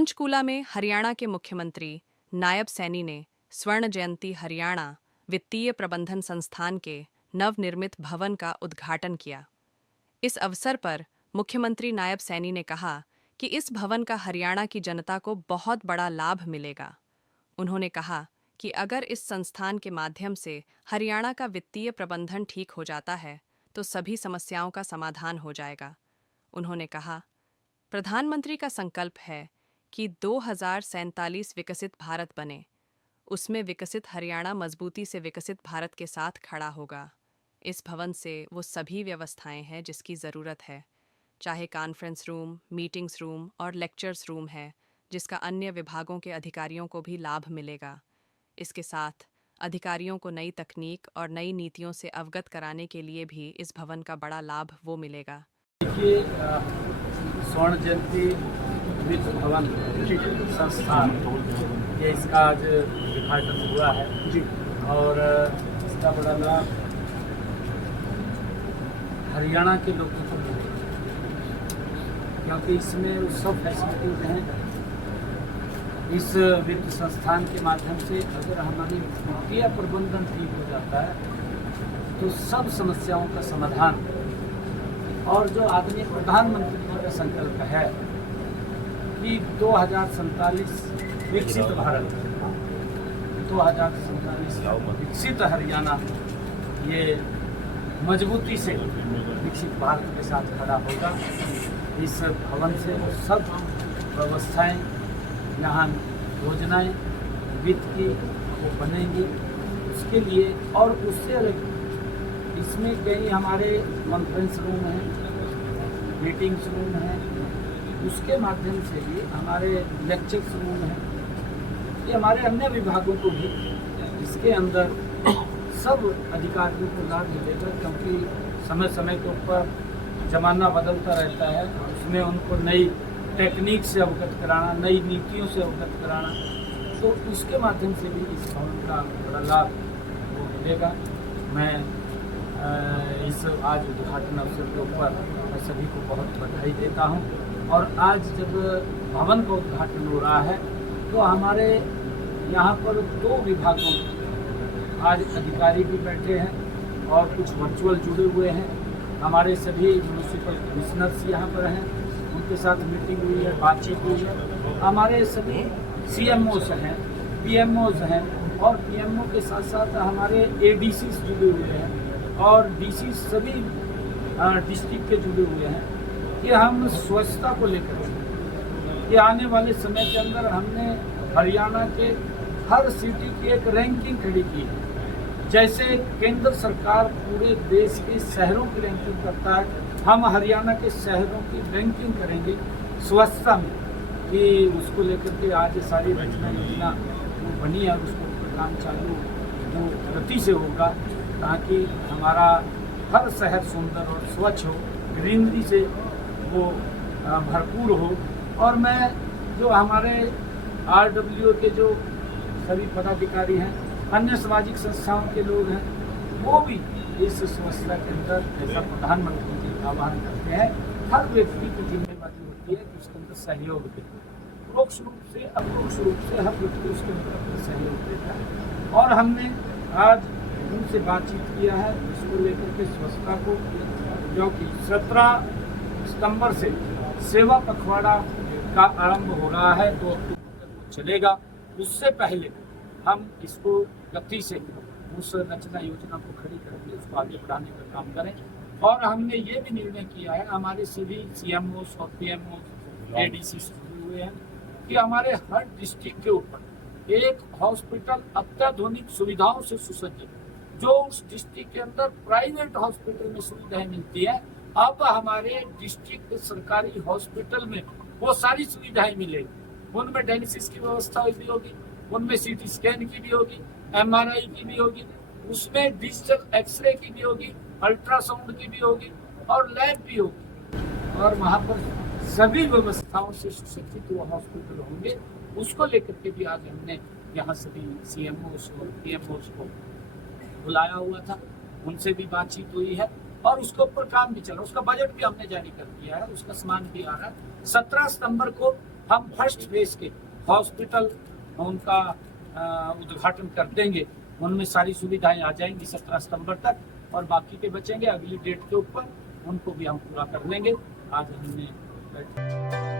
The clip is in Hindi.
पंचकूला में हरियाणा के मुख्यमंत्री नायब सैनी ने स्वर्ण जयंती हरियाणा वित्तीय प्रबंधन संस्थान के नवनिर्मित भवन का उद्घाटन किया। इस अवसर पर मुख्यमंत्री नायब सैनी ने कहा कि इस भवन का हरियाणा की जनता को बहुत बड़ा लाभ मिलेगा। उन्होंने कहा कि अगर इस संस्थान के माध्यम से हरियाणा का वित्तीय प्रबंधन ठीक हो जाता है तो सभी समस्याओं का समाधान हो जाएगा। उन्होंने कहा, प्रधानमंत्री का संकल्प है कि 2047 विकसित भारत बने, उसमें विकसित हरियाणा मजबूती से विकसित भारत के साथ खड़ा होगा। इस भवन से वो सभी व्यवस्थाएं हैं जिसकी ज़रूरत है, चाहे कॉन्फ्रेंस रूम, मीटिंग्स रूम और लेक्चर्स रूम है, जिसका अन्य विभागों के अधिकारियों को भी लाभ मिलेगा। इसके साथ अधिकारियों को नई तकनीक और नई नीतियों से अवगत कराने के लिए भी इस भवन का बड़ा लाभ वो मिलेगा। देखिए, स्वर्ण जयंती वित्त भवन संस्थान ये इसका आज उद्घाटन हुआ है जी। और इसका बड़ा लाभ हरियाणा के लोगों को मिलेगा, क्योंकि इसमें सब फैसिलिटीज हैं। इस वित्त संस्थान के माध्यम से अगर हमारी वित्तीय प्रबंधन ठीक हो जाता है तो सब समस्याओं का समाधान। और जो आदरणीय प्रधानमंत्री जी का संकल्प है कि 2047 विकसित भारत, 2047 विकसित हरियाणा, ये मजबूती से विकसित भारत के साथ खड़ा होगा। इस भवन से सब व्यवस्थाएं, यहाँ योजनाएं वित्त की वो बनेंगी उसके लिए। और उससे अलग इसमें कई हमारे कॉन्फ्रेंस रूम हैं, मीटिंग्स रूम हैं, उसके माध्यम से भी हमारे लेक्चर्स रूम हैं। ये हमारे अन्य विभागों को भी इसके अंदर सब अधिकारियों को लाभ मिलेगा, क्योंकि समय समय के ऊपर ज़माना बदलता रहता है। उसमें उनको नई टेक्निक से अवगत कराना, नई नीतियों से अवगत कराना, तो उसके माध्यम से भी इस भवन का बड़ा लाभ वो मिलेगा। मैं इस आज उद्घाटन अवसर के ऊपर मैं सभी को बहुत बधाई देता हूं। और आज जब भवन का उद्घाटन हो रहा है तो हमारे यहाँ पर 2 विभागों आज अधिकारी भी बैठे हैं और कुछ वर्चुअल जुड़े हुए हैं। हमारे सभी म्यूनिसिपल कमिश्नर्स यहाँ पर हैं, उनके साथ मीटिंग हुई है, बातचीत हुई है। हमारे सभी CMOs हैं, PMOs हैं, और PMO के साथ साथ हमारे ADCs जुड़े हुए हैं और DC सभी डिस्ट्रिक्ट के जुड़े हुए हैं कि हम स्वच्छता को लेकर कि आने वाले समय के अंदर हमने हरियाणा के हर सिटी की एक रैंकिंग खड़ी की है। जैसे केंद्र सरकार पूरे देश के शहरों की रैंकिंग करता है, हम हरियाणा के शहरों की रैंकिंग करेंगे स्वच्छता में, कि उसको लेकर के आज सारी रचना योजना बनी है और उसको काम चालू जो गति से होगा, ताकि हमारा हर शहर सुंदर और स्वच्छ हो, ग्रीनरी से वो भरपूर हो। और मैं जो हमारे RWO के जो सभी पदाधिकारी हैं, अन्य सामाजिक संस्थाओं के लोग हैं, वो भी इस स्वच्छता के अंदर, जैसा प्रधानमंत्री जी आह्वान करते हैं, हर व्यक्ति की जिम्मेदारी होती है कि उसके अंदर सहयोग दे। परोक्ष रूप से अपरोक्ष रूप से हर व्यक्ति उसके अंदर अपना सहयोग देता है। और हमने आज उनसे बातचीत किया है इसको लेकर के स्वच्छता को, क्योंकि 17 सितंबर से सेवा पखवाड़ा का आरंभ हो रहा है, 2 अक्टूबर तक वो चलेगा। उससे पहले हम इसको गति से उस रचना योजना को खड़ी करके उसको आगे बढ़ाने का काम करें। और हमने ये भी निर्णय किया है, हमारे सभी CMOs और PMOs, ADCs हुए हैं, कि हमारे हर डिस्ट्रिक्ट के ऊपर एक हॉस्पिटल अत्याधुनिक सुविधाओं से सुसज्जित, जो उस डिस्ट्रिक्ट के अंदर प्राइवेट हॉस्पिटल में सुविधाएं मिलती है, अब हमारे डिस्ट्रिक्ट सरकारी हॉस्पिटल में वो सारी सुविधाएं मिलेगी। उनमें डायलिसिस की व्यवस्था भी होगी, उनमें CT स्कैन की भी होगी, MRI की भी होगी, उसमें डिजिटल एक्सरे की भी होगी, अल्ट्रासाउंड की भी होगी और लैब भी होगी। और वहाँ पर सभी व्यवस्थाओं से सुसज्जित वो हॉस्पिटल होंगे। उसको लेकर के भी आज हमने यहाँ सभी CMOs और PMOs को बुलाया हुआ था, उनसे भी बातचीत हुई है और उसके ऊपर काम भी चल रहा है। उसका बजट भी हमने जारी कर दिया है, उसका सामान भी आ रहा है। 17 सितंबर को हम फर्स्ट फेज के हॉस्पिटल उनका उद्घाटन कर देंगे, उनमें सारी सुविधाएं आ जाएंगी 17 सितंबर तक, और बाकी के बचेंगे अगली डेट के ऊपर, उनको भी हम पूरा कर लेंगे। आज हमने